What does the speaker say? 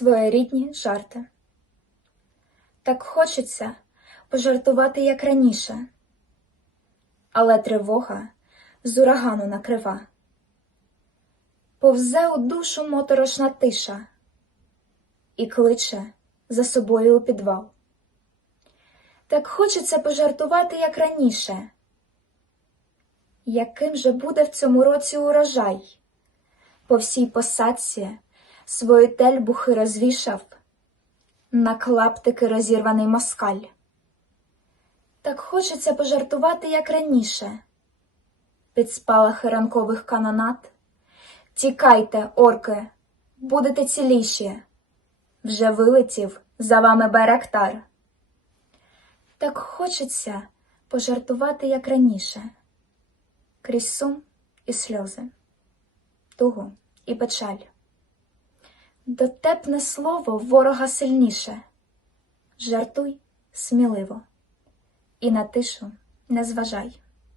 своєрідні жарти. Так хочеться пожартувати, як раніше, але тривога з урагану накрива. Повзе у душу моторошна тиша і кличе за собою у підвал. Так хочеться пожартувати, як раніше. Яким же буде в цьому році урожай? По всій посадці свої тельбухи розвішав, на клаптики розірваний москаль. Так хочеться пожартувати, як раніше. Під спалахи ранкових канонат. Тікайте, орки, будете ціліші. Вже вилетів за вами Байрактар. Так хочеться пожартувати, як раніше, крізь сум і сльози, тугу і печаль. Дотепне слово ворога сильніше. Жартуй сміливо і на тишу не зважай.